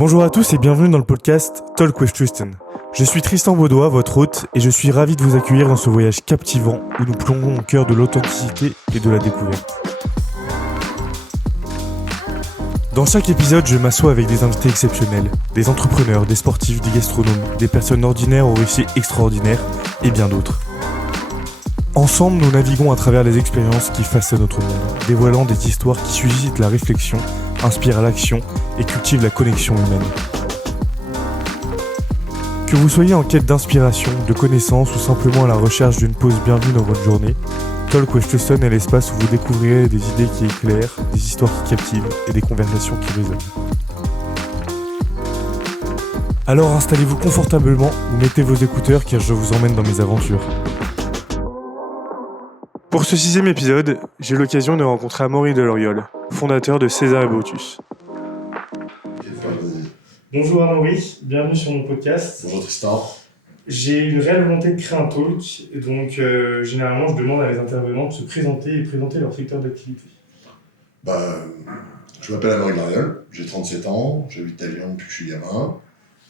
Bonjour à tous et bienvenue dans le podcast Talk with Tristan. Je suis Tristan Baudois, votre hôte, et je suis ravi de vous accueillir dans ce voyage captivant où nous plongeons au cœur de l'authenticité et de la découverte. Dans chaque épisode, je m'assois avec des invités exceptionnels, des entrepreneurs, des sportifs, des gastronomes, des personnes ordinaires aux récits extraordinaires et bien d'autres. Ensemble, nous naviguons à travers les expériences qui façonnent notre monde, dévoilant des histoires qui suscitent la réflexion, inspirent l'action et cultivent la connexion humaine. Que vous soyez en quête d'inspiration, de connaissances ou simplement à la recherche d'une pause bienvenue dans votre journée, Talk with Tristan est l'espace où vous découvrirez des idées qui éclairent, des histoires qui captivent et des conversations qui résonnent. Alors installez-vous confortablement ou mettez vos écouteurs car je vous emmène dans mes aventures. Pour ce 6e épisode, j'ai l'occasion de rencontrer Amaury Deloriol, fondateur de César et Brutus. Bonjour Amaury, bienvenue sur mon podcast. Bonjour Tristan. J'ai une réelle volonté de créer un talk, et donc généralement je demande à mes intervenants de se présenter et présenter leur secteur d'activité. Je m'appelle Amaury Deloriol, j'ai 37 ans, j'habite à Lyon depuis que je suis gamin,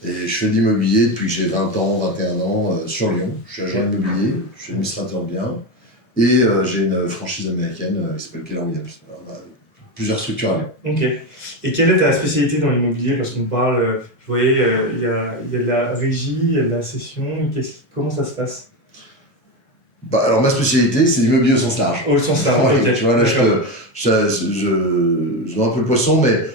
et je fais de l'immobilier depuis que j'ai 20 ans, 21 ans sur Lyon. Je suis agent immobilier, je suis administrateur de biens, et j'ai une franchise américaine qui s'appelle Keller Williams. Plusieurs structures à Lyon. Ok. Et quelle est ta spécialité dans l'immobilier? Parce qu'on parle, vous voyez, il y a de la régie, il y a de la cession, comment ça se passe? Alors ma spécialité, c'est l'immobilier au sens large. Au sens large, ok. Tu vois, là je vends un peu le poisson, mais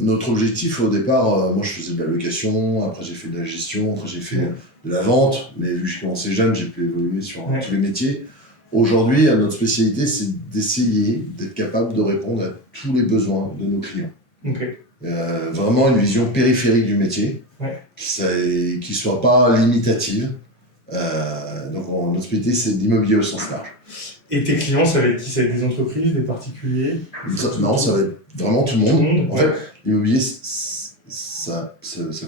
notre objectif au départ, moi je faisais de la location, après j'ai fait de la gestion, après j'ai fait de la vente, mais vu que j'ai commencé jeune, j'ai pu évoluer sur tous les métiers. Aujourd'hui, notre spécialité, c'est d'essayer d'être capable de répondre à tous les besoins de nos clients. Okay. Vraiment une vision périphérique du métier, qui soit pas limitative. Donc notre spécialité, c'est l'immobilier au sens large. Et tes clients, ça va être qui? Ça va être des entreprises, des particuliers? Non, ça va être vraiment tout le monde. En fait, l'immobilier, ça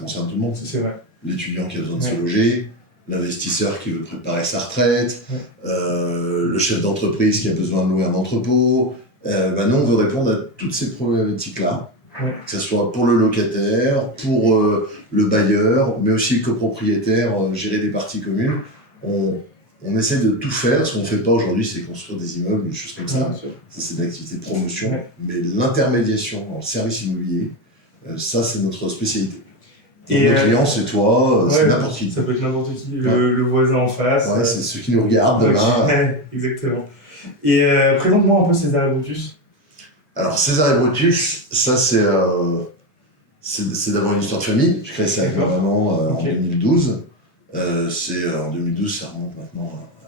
concerne tout le monde. C'est vrai. L'étudiant qui a besoin de se loger, l'investisseur qui veut préparer sa retraite, le chef d'entreprise qui a besoin de louer un entrepôt. Nous, on veut répondre à toutes ces problématiques-là, que ce soit pour le locataire, pour le bailleur, mais aussi le copropriétaire, gérer des parties communes. On essaie de tout faire. Ce qu'on ne fait pas aujourd'hui, c'est construire des immeubles, des choses comme ça. Ça, c'est de l'activité de promotion. Mais l'intermédiation en service immobilier, ça, c'est notre spécialité. Et nos clients, c'est toi, c'est n'importe qui. Ça peut être n'importe qui, le voisin en face. Ouais, c'est ceux qui nous regardent demain. Exactement. Et présente-moi un peu César et Brutus. Alors, César et Brutus, ça c'est d'abord une histoire de famille. J'ai créé ça avec ma maman en 2012. En 2012, ça remonte maintenant à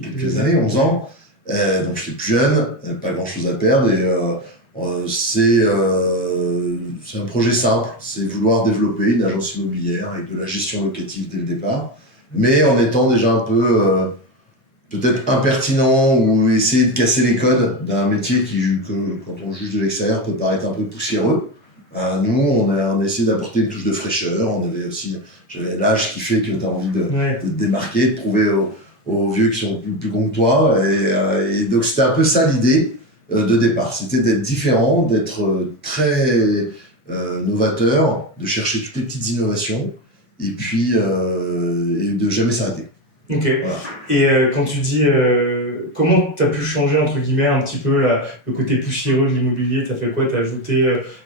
quelques années, 11 ans. Donc j'étais plus jeune, pas grand chose à perdre. Et c'est un projet simple, c'est vouloir développer une agence immobilière avec de la gestion locative dès le départ, mais en étant déjà un peu peut-être impertinent ou essayer de casser les codes d'un métier qui, quand on juge de l'extérieur, peut paraître un peu poussiéreux. Nous, on a essayé d'apporter une touche de fraîcheur. J'avais l'âge qui fait que tu as envie de te démarquer, de prouver aux vieux qui sont plus cons que toi. Et donc c'était un peu ça l'idée de départ. C'était d'être différent, d'être très novateur, de chercher toutes les petites innovations et puis et de jamais s'arrêter. Ok. Voilà. Et quand tu dis comment tu as pu changer entre guillemets un petit peu le côté poussiéreux de l'immobilier, tu as fait quoi? Tu as ajouté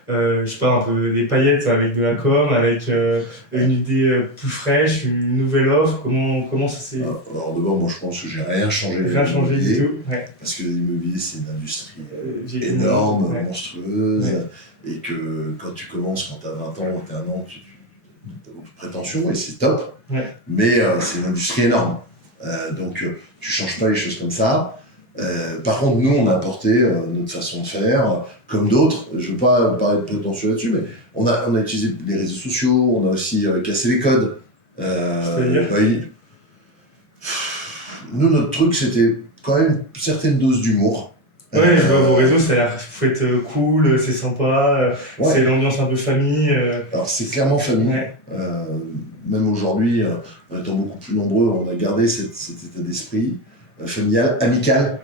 je sais pas, un peu des paillettes avec de la com, avec une idée plus fraîche, une nouvelle offre, comment ça s'est... Alors d'abord, moi je pense que j'ai rien changé. Rien changé du tout. Parce que l'immobilier c'est une industrie énorme, monstrueuse, et que quand tu commences, quand tu as 20 ans, 21 ans, tu as beaucoup de prétention et c'est top, mais c'est une industrie énorme. Donc tu changes pas les choses comme ça. Par contre, nous, on a apporté notre façon de faire, comme d'autres. Je veux pas parler de prétentieux là-dessus, mais on a utilisé les réseaux sociaux, on a aussi cassé les codes. Nous, notre truc, c'était quand même une certaine dose d'humour. Ouais, je vois vos réseaux, ça a l'air, faut être cool, c'est sympa, c'est l'ambiance un peu famille. Alors c'est clairement famille. Même aujourd'hui, en étant beaucoup plus nombreux, on a gardé cet état d'esprit familial, amical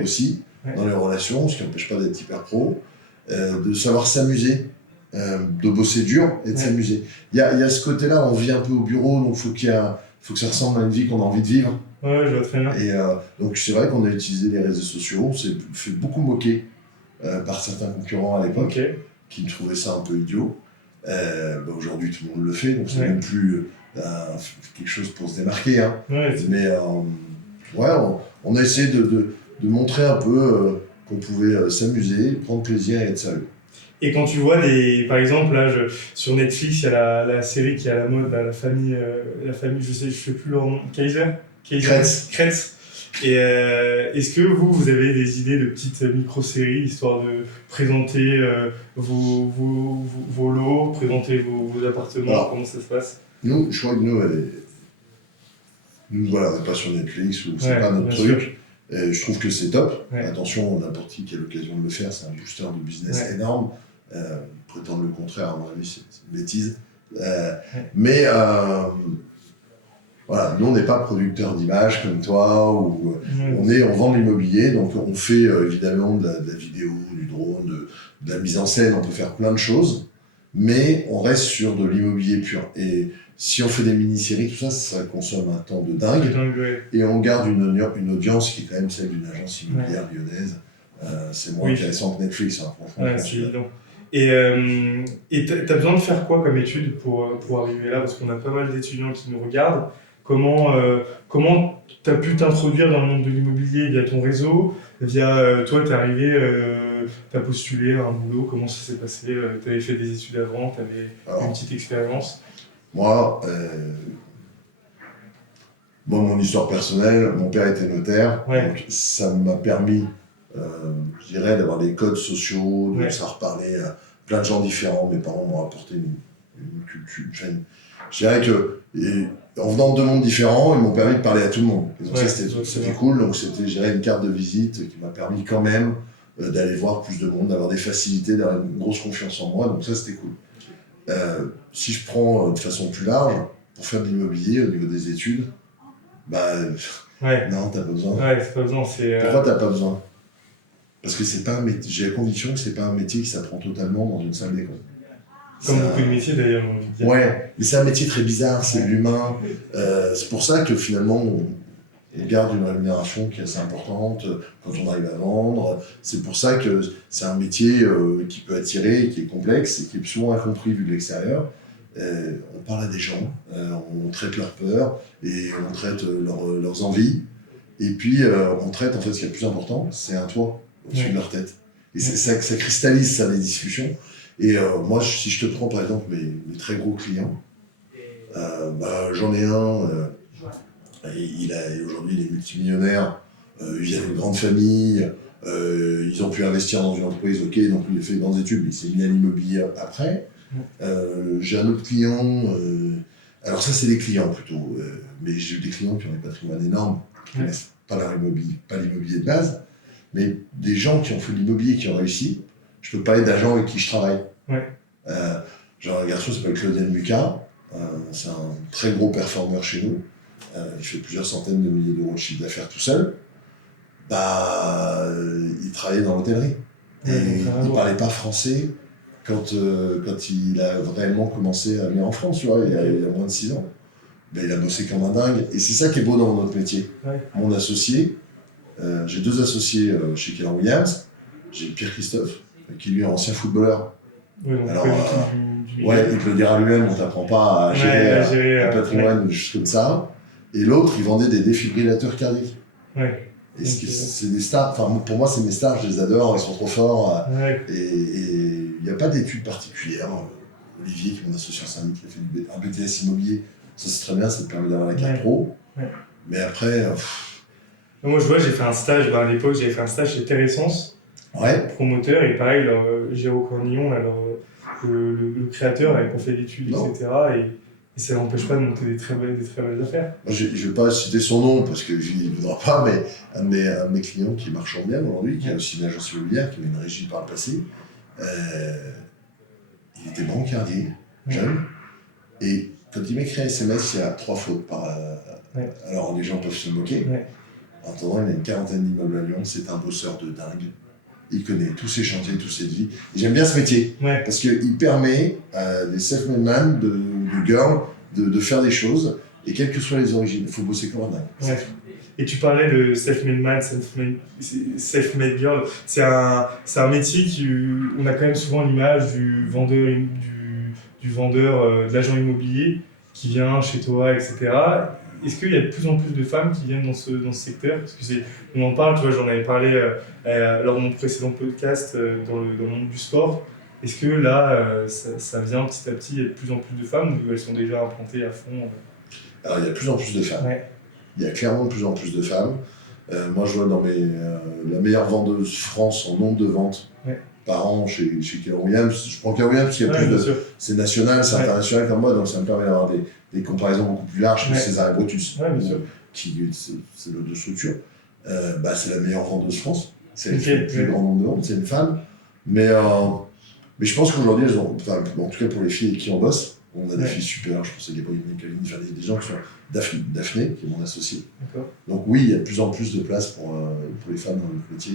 aussi, dans les relations, ce qui n'empêche pas d'être hyper pro, de savoir s'amuser de bosser dur et de s'amuser. Il y a ce côté-là, on vit un peu au bureau, donc faut que ça ressemble à une vie qu'on a envie de vivre. Ouais, je vois très bien. Et donc c'est vrai qu'on a utilisé les réseaux sociaux, on s'est fait beaucoup moquer par certains concurrents à l'époque, qui me trouvaient ça un peu idiot. Aujourd'hui tout le monde le fait, donc c'est même plus quelque chose pour se démarquer. Hein. Mais on a essayé de montrer un peu qu'on pouvait s'amuser, prendre plaisir et être sérieux. Et quand tu vois par exemple, là, sur Netflix, il y a la série qui est à la mode, là, la famille, je sais plus leur nom, Kretz. Et est-ce que vous avez des idées de petites micro-séries, histoire de présenter vos lots, présenter vos appartements, alors, comment ça se passe? Nous, je crois que nous voilà, on n'est pas sur Netflix, ou c'est pas notre truc. Je trouve que c'est top. Attention, n'importe qui a l'occasion de le faire, c'est un booster de business énorme. Prétendre le contraire, à mon avis, c'est une bêtise. Mais voilà, nous, on n'est pas producteur d'images comme toi, ou on vend de l'immobilier, donc on fait évidemment de la vidéo, du drone, de la mise en scène, on peut faire plein de choses, mais on reste sur de l'immobilier pur. Et si on fait des mini-séries, tout ça, ça consomme un temps de dingue, et on garde une audience qui est quand même celle d'une agence immobilière lyonnaise. C'est moins intéressant que Netflix, hein, franchement. C'est évident. Et t'as besoin de faire quoi comme études pour arriver là? Parce qu'on a pas mal d'étudiants qui nous regardent. Comment t'as pu t'introduire dans le monde de l'immobilier via ton réseau? Via toi, t'es arrivé, t'as postulé à un boulot, comment ça s'est passé? T'avais fait des études avant, t'avais une petite expérience? Moi, mon histoire personnelle, mon père était notaire, donc ça m'a permis, je dirais, d'avoir des codes sociaux, de savoir parler à plein de gens différents. Mes parents m'ont apporté une culture. Je dirais que, en venant de deux mondes différents, ils m'ont permis de parler à tout le monde. Et donc ça, c'était cool. Donc c'était, je dirais, une carte de visite qui m'a permis quand même d'aller voir plus de monde, d'avoir des facilités, d'avoir une grosse confiance en moi. Donc ça, c'était cool. Si je prends de façon plus large, pour faire de l'immobilier au niveau des études, non, t'as pas besoin. C'est pas besoin. Pourquoi t'as pas besoin? Parce que c'est pas un métier. J'ai la conviction que c'est pas un métier qui s'apprend totalement dans une salle d'école. Comme beaucoup de métiers d'ailleurs. Ouais, mais c'est un métier très bizarre, c'est l'humain. C'est pour ça que finalement on garde une rémunération qui est assez importante quand on arrive à vendre. C'est pour ça que c'est un métier qui peut attirer, qui est complexe et qui est souvent incompris vu de l'extérieur. On parle à des gens, on traite leurs peurs et on traite leurs envies. Et puis on traite, en fait, ce qui est le plus important, c'est un toit au-dessus de leur tête. Et c'est ça que ça cristallise ça, les discussions. Et moi, si je te prends par exemple mes très gros clients, j'en ai un, aujourd'hui il est multimillionnaire, il vient d'une grande famille, ils ont pu investir dans une entreprise, ok, donc il a fait des grandes études, mais il s'est mis à l'immobilier après. J'ai un autre client, alors ça c'est des clients plutôt, mais j'ai eu des clients qui ont des patrimoines énormes, qui ne connaissent pas l'immobilier de base, mais des gens qui ont fait de l'immobilier qui ont réussi. Je peux parler d'agents avec qui je travaille. J'ai un garçon qui s'appelle Claudien Mucat, c'est un très gros performeur chez nous. Il fait plusieurs centaines de milliers d'euros de chiffre d'affaires tout seul. Il travaillait dans l'hôtellerie. Et il ne parlait pas français quand il a réellement commencé à venir en France, tu vois, il y a moins de 6 ans. Il a bossé comme un dingue. Et c'est ça qui est beau dans notre métier. Mon associé, j'ai 2 associés chez Keller Williams. J'ai Pierre Christophe, qui lui est un ancien footballeur. Alors, il peut le dire à lui-même, on t'apprend pas à gérer un patrimoine ou juste comme ça. Et l'autre, il vendait des défibrillateurs cardiaques. Et c'est des stars, enfin pour moi c'est mes stars, je les adore, ils sont trop forts. Et il n'y a pas d'études particulières. Olivier, qui est mon associé en syndic, qui a fait un BTS immobilier, ça c'est très bien, ça te permet d'avoir la carte pro. Mais après... Moi je vois, j'ai fait un stage, à l'époque j'avais fait un stage chez Teressence. Promoteur, et pareil, Géraud Cornillon, le créateur, avait pas fait d'études, etc. Et ça n'empêche pas de monter des très belles affaires. Je ne vais pas citer son nom parce qu'il ne voudra pas, mais un de mes clients qui marche bien aujourd'hui, qui a aussi une agence immobilière, qui avait une régie par le passé, il était brancardier, jeune, et quand il m'écrit un SMS, il y a 3 fautes alors les gens peuvent se moquer. En attendant, il a une 40aine d'immeubles à Lyon, c'est un bosseur de dingue. il connaît tous ses chantiers, tous ses vies. Et j'aime bien ce métier, Ouais. parce qu'il permet à des self-made man, de girls, de faire des choses, et quelles que soient les origines, il faut bosser comme un dingue. Ouais. Et tu parlais de self-made man, self-made girl. C'est un métier on a quand même souvent l'image du vendeur, de l'agent immobilier qui vient chez toi, etc. Est-ce qu'il y a de plus en plus de femmes qui viennent dans ce secteur? Parce que on en parle, tu vois, j'en avais parlé lors de mon précédent podcast dans le monde du sport. Est-ce que là, ça vient petit à petit, il y a de plus en plus de femmes ou elles sont déjà implantées à fond Alors, il y a de plus en plus de femmes. Ouais. Il y a clairement de plus en plus de femmes. Moi, je vois dans la meilleure vendeuse France en nombre de ventes par an chez Keller Williams. Je prends Keller Williams parce qu'il y a plus de... C'est national, c'est international comme moi, donc ça me permet d'avoir des comparaisons beaucoup plus larges que César et Brutus, c'est nos deux structures. C'est la meilleure vendeuse France. C'est elle qui fait le plus grand nombre de ventes, c'est une femme. Mais je pense qu'aujourd'hui, elles ont, enfin, en tout cas pour les filles avec qui on bosse, on a des filles super, je pense à Gabrielle Nicolini, enfin des gens qui sont Daphné, qui est mon associé. Donc oui, il y a de plus en plus de place pour les femmes dans le métier,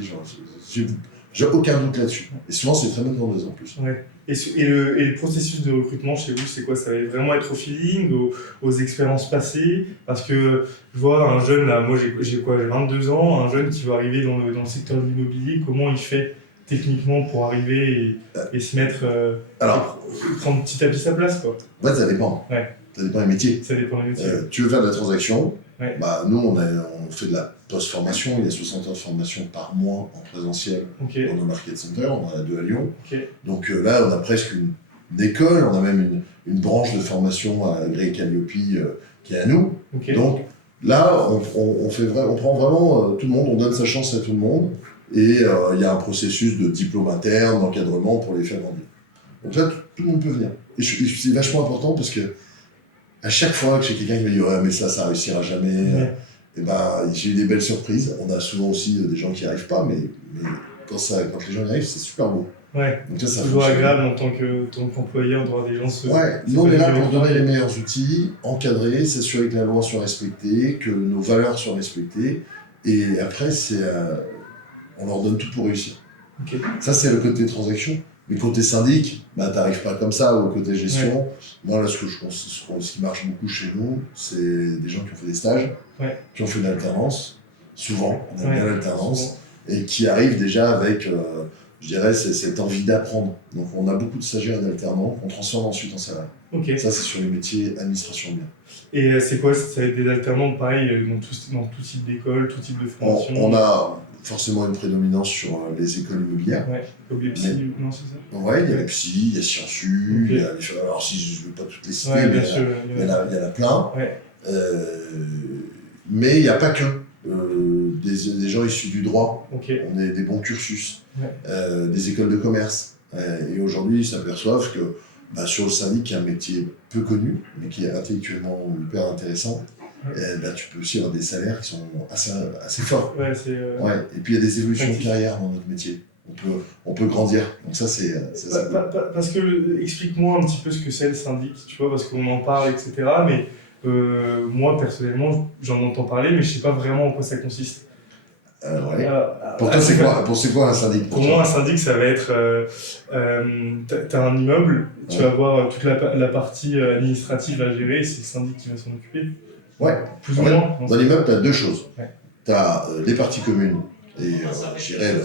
j'ai aucun doute là-dessus. Et souvent, c'est très bonne vendeuse en plus. Ouais. Et le processus de recrutement chez vous, c'est quoi? Ça va vraiment être au feeling, aux expériences passées? Parce que je vois un jeune, là, moi j'ai 22 ans, un jeune qui va arriver dans le secteur de l'immobilier, comment il fait techniquement pour arriver et se mettre, prendre petit à petit sa place, quoi? En fait, ça dépend. Ça dépend des métiers. Ça dépend des métiers. Tu veux faire de la transaction, nous on fait de la post-formation, il y a 60 heures de formation par mois en présentiel dans nos market centers, on en a 2 à Lyon. Donc là on a presque une école, on a même une branche de formation à Grey Calliope qui est à nous. Donc là on prend vraiment tout le monde, on donne sa chance à tout le monde et il y a un processus de diplôme interne, d'encadrement pour les faire grandir. Donc là tout le monde peut venir. Et c'est vachement important parce que à chaque fois que j'ai quelqu'un qui me dit ouais mais ça réussira jamais, et j'ai eu des belles surprises. On a souvent aussi des gens qui n'y arrivent pas, mais quand les gens y arrivent, c'est super beau. Donc ça, c'est toujours agréable en tant qu'employeur de voir des gens se... Nous on est là pour donner les meilleurs outils, encadrer, s'assurer que la loi soit respectée, que nos valeurs soient respectées, et après on leur donne tout pour réussir. Ça c'est le côté transaction. Mais côté syndic, t'arrives pas comme ça, au côté gestion. Moi, là, ce qui marche beaucoup chez nous, c'est des gens qui ont fait des stages, qui ont fait de l'alternance, souvent, on aime bien l'alternance, et qui arrivent déjà avec, je dirais, cette envie d'apprendre. Donc, on a beaucoup de stagiaires et d'alternants qu'on transforme ensuite en salariés. Ça, c'est sur les métiers administration bien. Et c'est quoi? Ça va être des alternants, pareil, dans tout type d'école, tout type de formation? On a forcément une prédominance sur les écoles immobilières. Comme les psy, non, c'est ça? Il y a les psy, il y a Sciences U, il y a alors si je ne veux pas toutes les citer, mais il y en a plein. Mais il n'y a pas que des gens issus du droit. On a des bons cursus, des écoles de commerce. Et aujourd'hui, ils s'aperçoivent que sur le syndic, qui est un métier peu connu, mais qui est intellectuellement hyper intéressant, tu peux aussi avoir des salaires qui sont assez forts. Et puis il y a des évolutions de carrière dans notre métier. On peut grandir. Donc ça, c'est parce que, explique-moi un petit peu ce que c'est le syndic, tu vois, parce qu'on en parle, etc. Mais moi, personnellement, j'en entends parler, mais je ne sais pas vraiment en quoi ça consiste. Pour toi, c'est quoi un syndic? Pour moi, un syndic, ça va être... tu as un immeuble, tu vas avoir toute la partie administrative à gérer, c'est le syndic qui va s'en occuper. Plus ou moins. Dans l'immeuble, tu as 2 choses. Tu as les parties communes et je dirais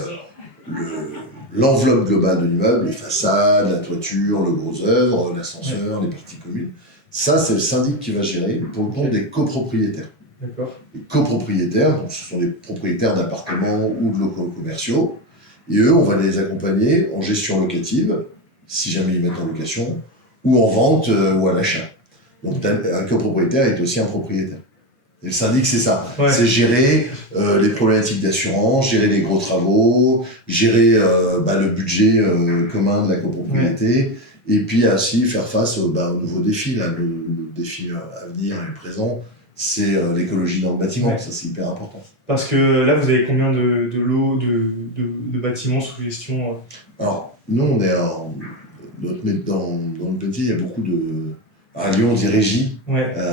l'enveloppe globale de l'immeuble, les façades, la toiture, le gros œuvre, l'ascenseur, les parties communes. Ça, c'est le syndic qui va gérer pour le compte des copropriétaires. Les copropriétaires, donc ce sont les propriétaires d'appartements ou de locaux commerciaux, et eux, on va les accompagner en gestion locative, si jamais ils mettent en location, ou en vente ou à l'achat. Donc un copropriétaire est aussi un propriétaire. Et le syndic, c'est ça. C'est gérer les problématiques d'assurance, gérer les gros travaux, gérer le budget commun de la copropriété, et puis aussi faire face aux nouveaux défis. Là, le défi à venir et présent, c'est l'écologie dans le bâtiment. Ça, c'est hyper important. Parce que là, vous avez combien de lots de bâtiments sous gestion Alors, nous, on est dans notre métier, il y a beaucoup de... À Lyon, on dit régie.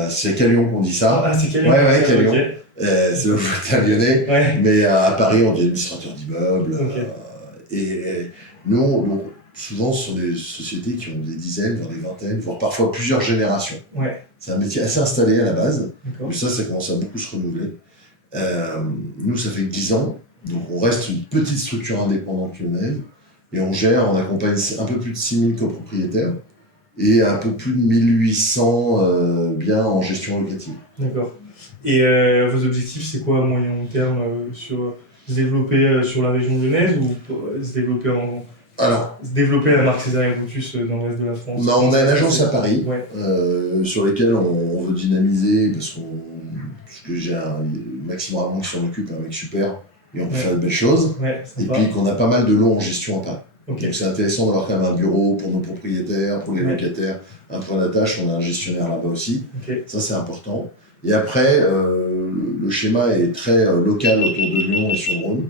C'est qu'à Lyon qu'on dit ça. Ah, c'est qu'à Lyon. Qu'à Lyon. C'est le côté lyonnais. Mais à Paris, on dit administrateur d'immeuble. Et nous, donc, souvent, ce sont des sociétés qui ont des dizaines, voire des vingtaines, voire parfois plusieurs générations. Ouais. C'est un métier assez installé à la base, D'accord. mais ça commence à beaucoup se renouveler. Nous, ça fait 10 ans, donc on reste une petite structure indépendante lyonnaise, et on accompagne un peu plus de 6000 copropriétaires, et un peu plus de 1800 biens en gestion locative. D'accord. Et vos objectifs, c'est quoi à moyen long terme sur se développer sur la région lyonnaise ou se développer se développer la marque César et Brutus dans le reste de la France? On a une agence à Paris, ouais. sur laquelle on veut dynamiser, parce que j'ai Maxime Ramon qui s'en occupe, un mec super, et on peut faire de belles choses. Ouais, et puis qu'on a pas mal de lots en gestion à Paris. Okay. Donc c'est intéressant d'avoir quand même un bureau pour nos propriétaires, pour les locataires, un point d'attache, on a un gestionnaire là-bas aussi. Okay. Ça c'est important. Et après, le schéma est très local autour de Lyon et sur le Rhône.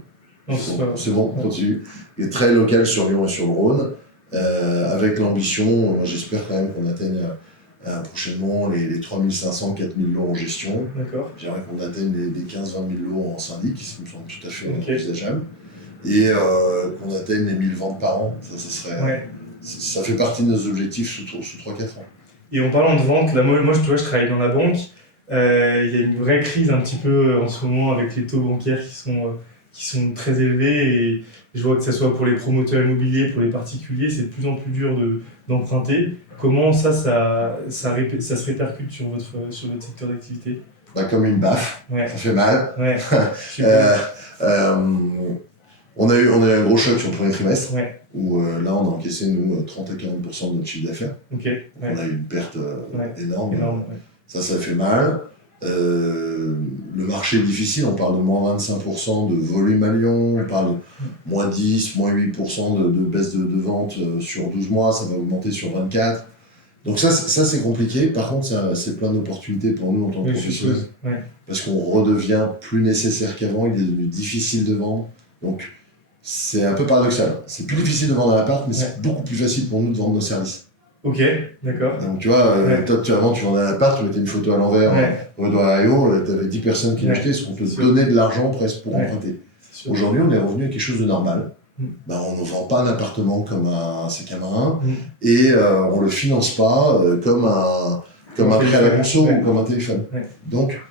C'est bon, on continue. Il est très local sur Lyon et sur le Rhône, avec l'ambition, j'espère quand même qu'on atteigne prochainement les 3500, 4000 lots en gestion. D'accord. J'aimerais qu'on atteigne les 15-20 000 lots en syndic, ce qui me semble tout à fait envisageable. Et qu'on atteigne les 1000 ventes par an. Ça serait, ça fait partie de nos objectifs sous 3-4 ans. Et en parlant de vente, là, moi tu vois, je travaille dans la banque. Il y a une vraie crise un petit peu en ce moment avec les taux bancaires qui sont très élevés. Et je vois que ce soit pour les promoteurs immobiliers, pour les particuliers, c'est de plus en plus dur d'emprunter. Comment ça se répercute sur votre secteur d'activité? Comme une baffe, ça fait mal. Ouais. On a eu un gros choc sur le premier trimestre, où là on a encaissé nous 30 à 40% de notre chiffre d'affaires. Okay. On a eu une perte énorme. Ça fait mal. Le marché est difficile, on parle de moins 25% de volume à Lyon, on parle de moins 10, moins 8% de baisse de vente sur 12 mois, ça va augmenter sur 24. Donc ça c'est compliqué, par contre c'est plein d'opportunités pour nous en tant que professionnels, parce qu'on redevient plus nécessaire qu'avant, il est devenu difficile de vendre, donc c'est un peu paradoxal. C'est plus difficile de vendre un appart, mais c'est beaucoup plus facile pour nous de vendre nos services. Ok, d'accord. Donc tu vois, toi avant tu vendais un appart, tu mettais une photo à l'envers, rue d'Ohio, tu avais 10 personnes qui l'achetaient, parce qu'on te donnait de l'argent presque pour emprunter. Aujourd'hui on est revenu à quelque chose de normal. On ne vend pas un appartement comme un sac à main, et on ne le finance pas comme un prêt à la conso ou comme un téléphone. Donc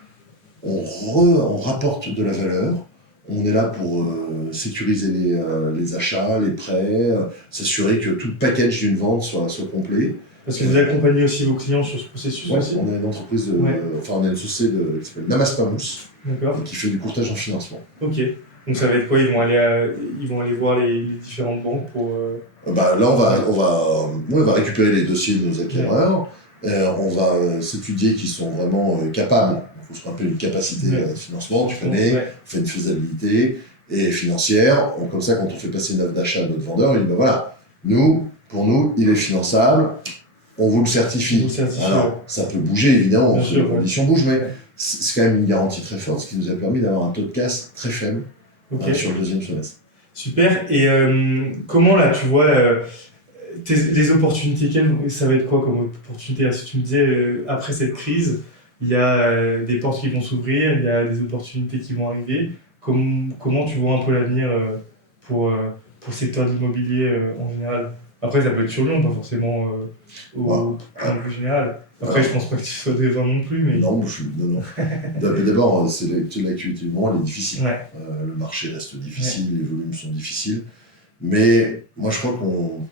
on rapporte de la valeur. On est là pour sécuriser les achats, les prêts, s'assurer que tout le package d'une vente soit complet. Parce que vous accompagnez aussi vos clients sur ce processus aussi. On a une entreprise, on a une société qui s'appelle Namas Pamous, qui fait du courtage en financement. Ok. Donc ça va être quoi? Ils vont aller voir les différentes banques pour... Là, on va récupérer les dossiers de nos acquéreurs. On va s'étudier qu'ils sont vraiment capables. Il faut se rappeler une capacité de financement, tu connais, on fait une faisabilité et financière. Comme ça, quand on fait passer une offre d'achat à notre vendeur, il dit voilà, pour nous, il est finançable, on vous le certifie. Alors, ça peut bouger évidemment, les conditions bougent, mais c'est quand même une garantie très forte, ce qui nous a permis d'avoir un taux de casse très faible sur le deuxième semestre. Super. Et comment là, tu vois, les opportunités, ça va être quoi comme opportunité? Si tu me disais, après cette crise, il y a des portes qui vont s'ouvrir, il y a des opportunités qui vont arriver. Comment tu vois un peu l'avenir pour le secteur de l'immobilier en général? Après, ça peut être sur Lyon, pas forcément au point de vue général. Après, je pense pas que tu sois devant non plus. Mais... Non. D'abord, l'actualité du moment, elle est difficile. Le marché reste difficile, les volumes sont difficiles. Mais moi, je crois qu'on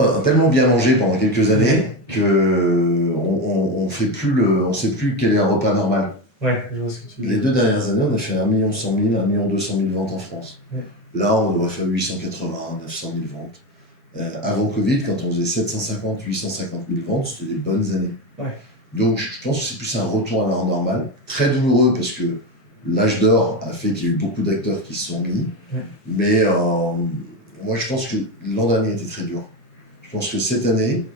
a tellement bien mangé pendant quelques années qu'on sait plus quel est un repas normal. Je vois ce que tu veux dire. Les 2 dernières années, on a fait 1 100 000, 1 200 000 ventes en France. Là, on devrait faire 880, 900 000 ventes. Avant Covid, quand on faisait 750, 850 000 ventes, c'était des bonnes années. Donc, je pense que c'est plus un retour à l'heure normale. Très douloureux parce que l'âge d'or a fait qu'il y a eu beaucoup d'acteurs qui se sont mis. Mais moi, je pense que l'an dernier était très dur. Je pense que cette année,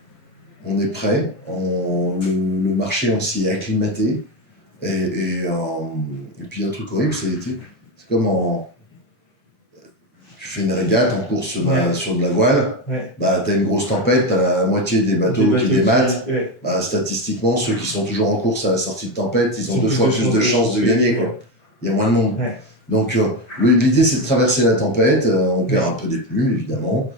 on est prêt. Le marché, on s'y est acclimaté. Et puis, un truc horrible, c'est comme tu fais une régate en course sur de la voile, t'as une grosse tempête, t'as la moitié des bateaux qui démattent. Statistiquement, ceux qui sont toujours en course à la sortie de tempête, ils ont 2 fois plus de chances de gagner. Il y a moins de monde. Donc l'idée c'est de traverser la tempête, on perd un peu des plumes évidemment,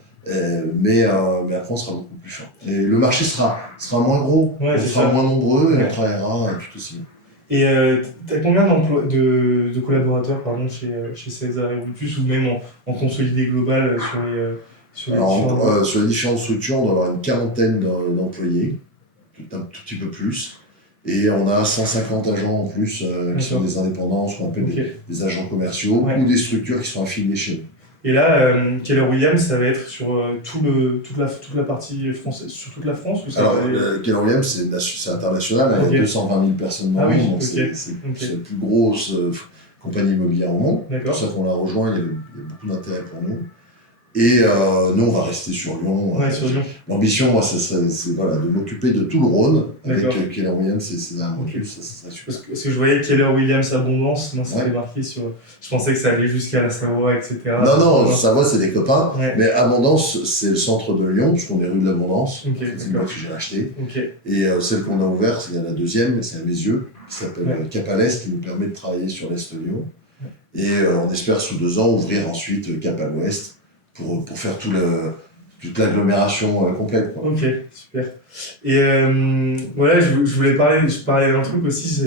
mais après on sera beaucoup plus fort. Et le marché sera moins gros, Ouais, on c'est sera ça. moins nombreux et Ouais. on travaillera tout aussi. Et t'as combien de collaborateurs pardon, chez César et Brutus, ou même en consolidé global sur les différents... Alors, sur les différentes structures, on doit avoir une quarantaine d'employés, un tout petit peu plus. Et on a 150 agents en plus qui sont des indépendants, ce qu'on appelle Ok. des agents commerciaux Ouais. ou des structures qui sont affiliées chez nous. Et là, Keller Williams, ça va être sur toute la partie française, sur toute la France, ou ça Alors, va aller- Keller Williams, c'est international, hein, il y a Ok. 220 000 personnes dans Ah le oui, monde, donc ok. c'est Ok. la plus grosse compagnie immobilière au monde. C'est D'accord. pour ça qu'on l'a rejoint, il y a beaucoup d'intérêt pour nous. Et nous, on va rester sur Lyon. Ouais, sur Lyon. L'ambition, moi, c'est voilà, de m'occuper de tout le Rhône avec D'accord. Keller Williams et César Ok. Brutus, ça serait super. Parce que je voyais Keller Williams Abondance, moi c'était Ouais. marqué sur. Je pensais que ça allait jusqu'à la Savoie, etc. Non, Savoie, c'est des copains. Ouais. Mais Abondance, c'est le centre de Lyon, puisqu'on est rue de l'Abondance. Ok, C'est une d'accord. boîte que j'ai achetée. Ok. Et celle qu'on a ouverte, il y a la deuxième, c'est à mes yeux, qui s'appelle Ouais. Cap à l'Est, qui nous permet de travailler sur l'Est de Lyon. Et on espère sous 2 ans ouvrir ensuite Cap à l'Ouest pour faire toute l'agglomération complète, quoi. Ok, super. Et voilà, je voulais parler d'un truc aussi,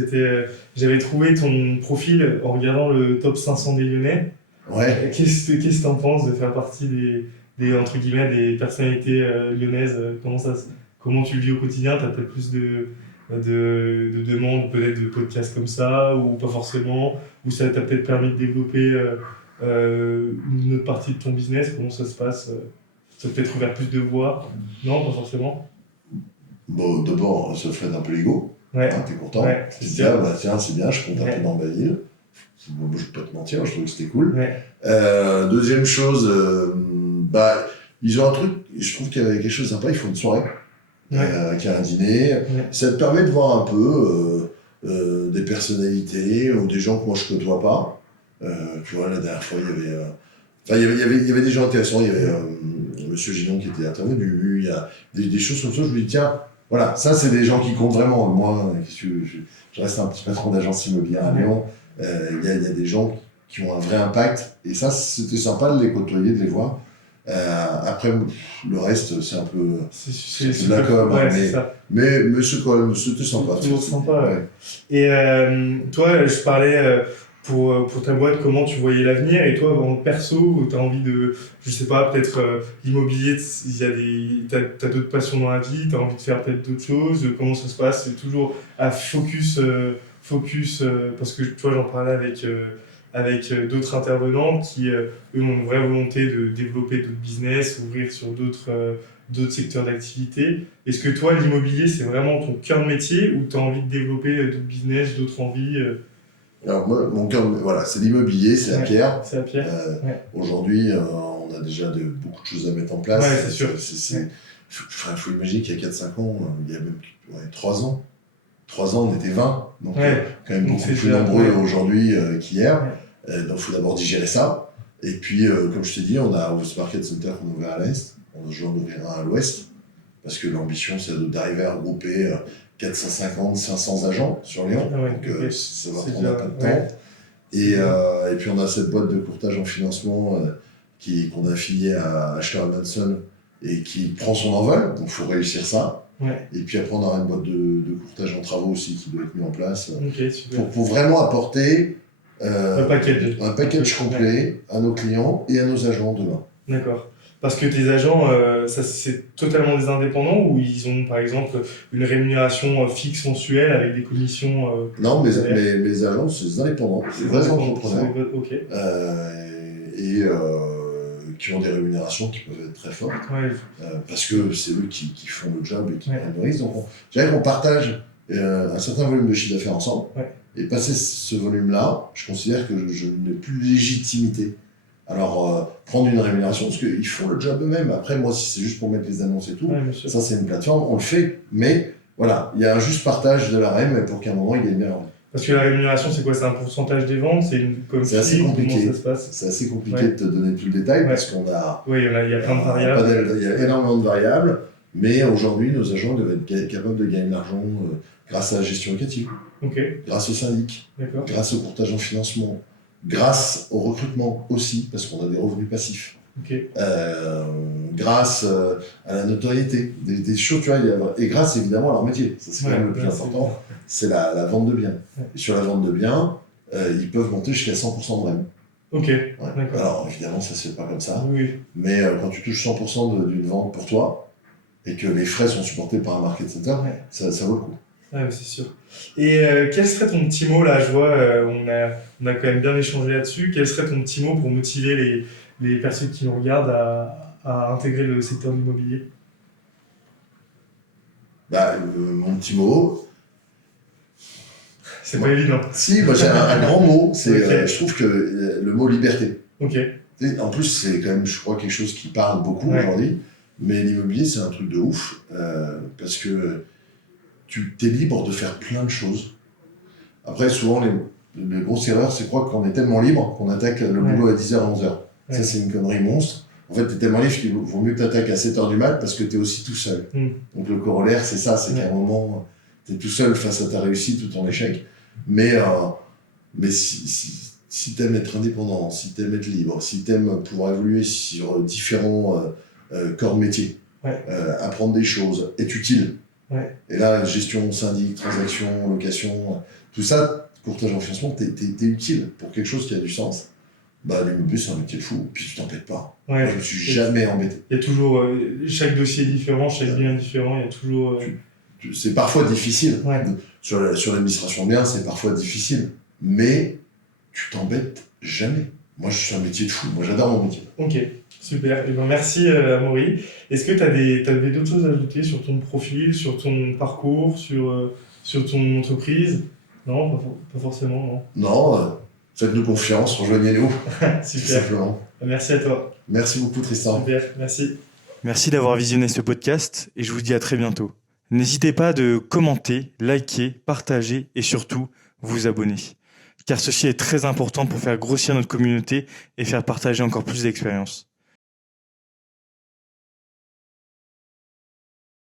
j'avais trouvé ton profil en regardant le top 500 des Lyonnais. Ouais. Qu'est-ce que t'en penses de faire partie entre guillemets, des personnalités lyonnaises? Comment tu le vis au quotidien? T'as peut-être plus de demandes, peut-être de podcasts comme ça, ou pas forcément? Ou ça t'a peut-être permis de développer une autre partie de ton business? Comment ça se passe? Ça t'a peut-être ouvert plus de voies? Non, pas forcément. Bon, d'abord, ça ferait un peu l'ego. Ouais. Hein, t'es content. Ouais, Tu c'est te dis, sûr. ah bah tiens, c'est bien, je compte un Ouais. peu dans ma ville. Bon, je vais pas te mentir, je trouvais que c'était cool. Ouais. Deuxième chose, ils ont un truc, je trouve qu'il y avait quelque chose de sympa, ils font une soirée, qui a un dîner. Ouais. Ça te permet de voir un peu des personnalités ou des gens que moi je côtoie pas. Tu vois, la dernière fois, il y avait des gens intéressants, il y avait Monsieur Gillon qui était intervenu, il y a des choses comme ça, je me dis, tiens, voilà, ça c'est des gens qui comptent vraiment. Moi, je reste un petit patron d'agence immobilière à Lyon, il y a des gens qui ont un vrai impact, et ça c'était sympa de les côtoyer, de les voir. Après, le reste, c'est un peu c'est de la com, ouais, hein, c'est ça. mais c'était sympa. C'est toujours sympa, ouais. Ouais. Et toi, je parlais pour ta boîte, comment tu voyais l'avenir, et toi, en perso, tu as envie de, je sais pas, peut-être l'immobilier, t'as d'autres passions dans la vie, tu as envie de faire peut-être d'autres choses, comment ça se passe? C'est toujours à focus, parce que tu vois, j'en parlais avec d'autres intervenants qui, eux, ont une vraie volonté de développer d'autres business, ouvrir sur d'autres secteurs d'activité. Est-ce que toi, l'immobilier, c'est vraiment ton cœur de métier, ou tu as envie de développer d'autres business, d'autres envies? Alors, moi, mon cœur, voilà, c'est l'immobilier, c'est la pierre. C'est la pierre. Ouais. Aujourd'hui, on a déjà beaucoup de choses à mettre en place. Ouais, c'est sûr. Faut imaginer qu'il y a 4-5 ans, il y a même 3 ans. 3 ans, on était 20. Donc, quand même Donc beaucoup c'est plus déjà, nombreux ouais. aujourd'hui qu'hier. Donc, il faut d'abord digérer ça. Et puis, comme je t'ai dit, on a West Market Center qu'on a ouvert à l'Est. On va en ouvrir un à l'Ouest. Parce que l'ambition, c'est d'arriver à regrouper 450, 500 agents sur Lyon. Ah ouais, Donc, ok. ça va C'est prendre un déjà- peu de temps. ouais. Et puis on a cette boîte de courtage en financement qu'on a affiliée à Ashler Manson et qui prend son envol, donc il faut réussir ça. Ouais. Et puis après on aura une boîte de courtage en travaux aussi qui doit être mise en place Ok, super. pour vraiment apporter Le package. un package complet à nos clients et à nos agents demain. D'accord. Parce que tes agents, ça, c'est totalement des indépendants, ou ils ont par exemple une rémunération fixe mensuelle avec des commissions Non, mes derrière? agents, c'est des indépendants, c'est des vrais entrepreneurs Ok. et qui ont des rémunérations qui peuvent être très fortes. Ouais. Parce que c'est eux qui font le job et qui Ouais. prennent le risque. Donc, je dirais qu'on partage un certain volume de chiffre d'affaires ensemble. Ouais. Et passer ce volume-là, je considère que je n'ai plus de légitimité. Alors, prendre une rémunération, parce qu'ils font le job eux-mêmes. Après, moi, si c'est juste pour mettre les annonces et tout, Ouais, bien sûr. ça, c'est une plateforme, on le fait. Mais voilà, il y a un juste partage de la REM pour qu'à un moment, ils gagnent bien leur vie. Parce que la rémunération, c'est quoi? C'est un pourcentage des ventes? C'est une C'est assez commission? compliqué. Comment ça se passe? C'est assez compliqué Ouais. de te donner tout le détail Ouais. parce qu'on a... Oui, il y a plein de Il y a variables. il y a énormément de variables, mais aujourd'hui, nos agents doivent être capables de gagner de l'argent grâce à la gestion locative, Ok, grâce au syndic, d'accord. grâce au courtage en financement, grâce au recrutement aussi, parce qu'on a des revenus passifs. Ok. Grâce à la notoriété, des choses, tu vois, et grâce évidemment à leur métier. Ça, c'est quand même le plus important, c'est la vente de biens. Ouais. Et sur la vente de biens, ils peuvent monter jusqu'à 100% de REM. Ok. Ouais. D'accord. Alors évidemment, ça se fait pas comme ça, Oui. mais quand tu touches 100% d'une vente pour toi, et que les frais sont supportés par un market center, Ouais. ça vaut le coup. Ouais, c'est sûr. Et quel serait ton petit mot là? Je vois, on a quand même bien échangé là-dessus. Quel serait ton petit mot pour motiver les personnes qui nous regardent à intégrer le secteur de l'immobilier? Mon petit mot, C'est pas évident. si, moi j'ai un grand mot, c'est, Ok. je trouve que le mot liberté. Ok. En plus, c'est quand même, je crois, quelque chose qui parle beaucoup Ouais. aujourd'hui, mais l'immobilier, c'est un truc de ouf, parce que tu t'es libre de faire plein de choses. Après, souvent, les grosses erreurs, c'est quoi qu'on est tellement libre qu'on attaque le Ouais. boulot à 10h à 11h. Ouais. Ça, c'est une connerie monstre. En fait, t'es tellement libre qu'il vaut mieux que t'attaques à 7h du mat parce que t'es aussi tout seul. Mm. Donc, le corollaire, c'est ça, c'est Ouais. qu'à un moment, t'es tout seul face à ta réussite ou ton échec. Mais si t'aimes être indépendant, si t'aimes être libre, si t'aimes pouvoir évoluer sur différents corps de métier, Ouais. apprendre des choses, être utile. Ouais. Et là, gestion, syndic, transaction, location, tout ça, courtage en financement, t'es utile pour quelque chose qui a du sens. L'immobilier, c'est un métier de fou, puis tu t'embêtes pas. Ouais. Moi, je me suis jamais embêté. Il y a toujours chaque dossier est différent, chaque bien est différent. Il y a toujours. C'est parfois difficile. Ouais. Sur l'administration de biens, c'est parfois difficile. Mais tu t'embêtes jamais. Moi, je suis un métier de fou. Moi, j'adore mon métier. Ok, super. Eh ben, merci Amaury. Est-ce que tu avais d'autres choses à ajouter sur ton profil, sur ton parcours, sur ton entreprise? Non, pas forcément, non. Non, faites-nous confiance, rejoignez-nous, tout Super. simplement. Merci à toi. Merci beaucoup, Tristan. Super, merci. Merci d'avoir visionné ce podcast et je vous dis à très bientôt. N'hésitez pas de commenter, liker, partager et surtout vous abonner. Car ceci est très important pour faire grossir notre communauté et faire partager encore plus d'expériences.